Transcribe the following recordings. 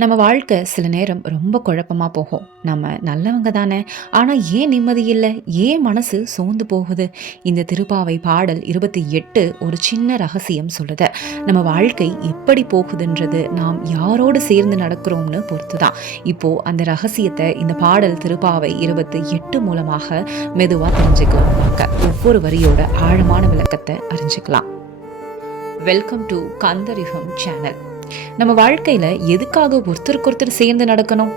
நம்ம வாழ்க்கை சில நேரம் ரொம்ப குழப்பமா போகும். நம்ம நல்லவங்க தானே, ஆனா ஏன் நிம்மதி இல்லை, ஏன் மனசு சோர்ந்து போகுது? இந்த திருப்பாவை பாடல் 28 ஒரு சின்ன ரகசியம் சொல்லுது. நம்ம வாழ்க்கை எப்படி போகுதுன்றது நாம் யாரோடு சேர்ந்து நடக்கிறோம்னு பொறுத்துதான். இப்போ அந்த ரகசியத்தை இந்த பாடல் திருப்பாவை 28 மூலமாக மெதுவா தெரிஞ்சுக்கலாம். ஒவ்வொரு வரியோட ஆழமான விளக்கத்தை அறிஞ்சுக்கலாம். வெல்கம் டு கந்தரிகம் சேனல். நம்ம வாழ்க்கையில எதுக்காக ஒருத்தருக்கொருத்தர் சேர்ந்து நடக்கணும்?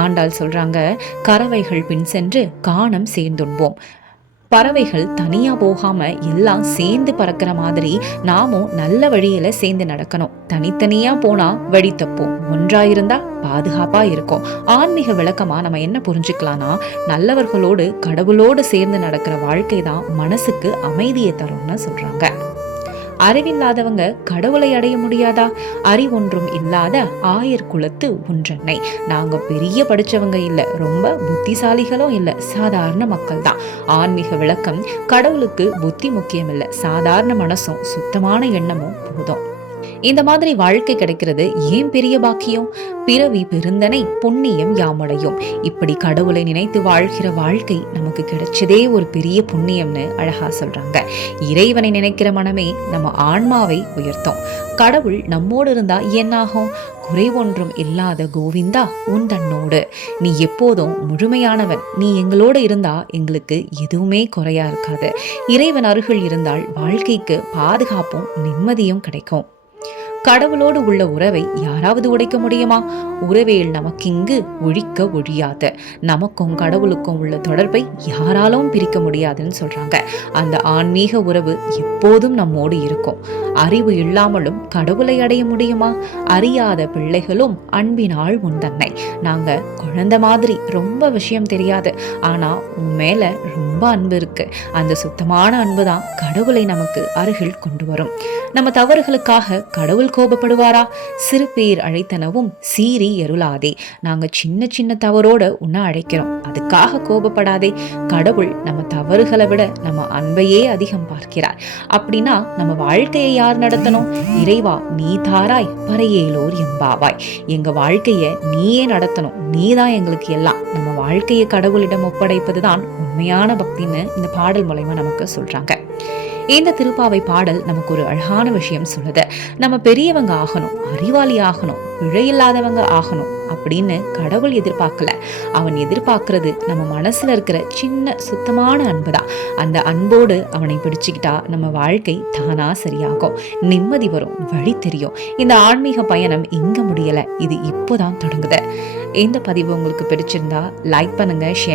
ஆண்டாள் சொல்றாங்க, கறவைகள் பின் சென்று காணம் சேர்ந்துண்போம். பறவைகள் தனியா போகாம எல்லாம் சேர்ந்து பறக்கிற மாதிரி நாமும் நல்ல வழியில சேர்ந்து நடக்கணும். தனித்தனியா போனா வழி தப்போம், ஒன்றாயிருந்தா பாதுகாப்பா இருக்கும். ஆன்மீக விளக்கமா நம்ம என்ன புரிஞ்சுக்கலாம்னா, நல்லவர்களோடு கடவுளோடு சேர்ந்து நடக்கிற வாழ்க்கை தான் மனசுக்கு அமைதியை தரும்னு சொல்றாங்க. அறிவில்லாதவங்க கடவுளை அடைய முடியாதா? அறிவொன்றும் இல்லாத ஆயர் குலத்து ஒன்றென்னை. நாங்க பெரிய படிச்சவங்க இல்ல, ரொம்ப புத்திசாலிகளும் இல்ல, சாதாரண மக்கள் தான். ஆன்மீக விளக்கம், கடவுளுக்கு புத்தி முக்கியம் இல்ல, சாதாரண மனசும் சுத்தமான எண்ணமும் போதும். இந்த மாதிரி வாழ்க்கை கிடைக்கிறது ஏன் பெரிய பாக்கியம்? பிறவி பெருந்தனை புண்ணியம் யாமடையும். இப்படி கடவுளை நினைத்து வாழ்கிற வாழ்க்கை நமக்கு கிடைச்சதே ஒரு பெரிய புண்ணியம்னு அழகா சொல்றாங்க. இறைவனை நினைக்கிற மனமே நம்ம ஆன்மாவை உயர்த்தும். கடவுள் நம்மோடு இருந்தா என்னாகும்? குறைவொன்றும் இல்லாத கோவிந்தா உன் தன்னோடு, நீ எப்போதும் முழுமையானவன், நீ எங்களோடு இருந்தா எங்களுக்கு எதுவுமே குறையா இருக்காது. இறைவன் அருகில் இருந்தால் வாழ்க்கைக்கு பாதுகாப்பும் நிம்மதியும் கிடைக்கும். கடவுளோடு உள்ள உறவை யாராவது உடைக்க முடியுமா? உறவேல் நமக்கிங்கு ஒழிக்க ஒழியாது. நமக்கும் கடவுளுக்கும் உள்ள தொடர்பை யாராலும் பிரிக்க முடியாதுன்னு சொல்றாங்க. அந்த ஆன்மீக உறவு எப்போதும் நம்மோடு இருக்கும். அறிவு இல்லாமலும் கடவுளை அடைய முடியுமா? அறியாத பிள்ளைகளும் அன்பினால் உந்தன்னை. நாங்க குழந்தை மாதிரி, ரொம்ப விஷயம் தெரியாது, ஆனா உன் மேல ரொம்ப அன்பு இருக்கு. அந்த சுத்தமான அன்பு தான் கடவுளை நமக்கு அருகில் கொண்டு வரும். நம்ம தவறுகளுக்காக கடவுள் கோபப்படுவாரா? சிறு பேர் அழைத்தனவும் சீறி எருளாதே. நாங்க சின்ன சின்ன தவறோட உன்னை அழைக்கிறோம், அதுக்காக கோபப்படாதே. கடவுள் நம்ம தவறுகளை விட நம்ம அன்பையே அதிகம் பார்க்கிறார். அப்படின்னா நம்ம வாழ்க்கையை யார் நடத்தணும்? இறைவா நீ தாராய் பறையேலோர் எம்பாவாய். எங்க வாழ்க்கைய நீயே நடத்தணும், நீதான் எங்களுக்கு எல்லாம். நம்ம வாழ்க்கையை கடவுளிடம் ஒப்படைப்பதுதான் உண்மையான பக்தின்னு இந்த பாடல் மூலமா நமக்கு சொல்றாங்க. இந்த திருப்பாவை பாடல் நமக்கு ஒரு அழகான விஷயம் சொல்லுது. நம்ம பெரியவங்க ஆகணும், அறிவாளி ஆகணும், பிழையில்லாதவங்க ஆகணும் அப்படின்னு கடவுள் எதிர்பார்க்கல. அவன் எதிர்பார்க்கறது நம்ம மனசுல இருக்கிற சின்ன சுத்தமான அன்புதான். அந்த அன்போடு அவனை பிடிச்சுக்கிட்டா நம்ம வாழ்க்கை தானா சரியாகும், நிம்மதி வரும், வழி தெரியும். இந்த ஆன்மீக பயணம் இங்க முடியல, இது இப்போதான் தொடங்குது. இந்த பதிவு உங்களுக்கு பிடிச்சிருந்தா லைக் பண்ணுங்க, ஷேர்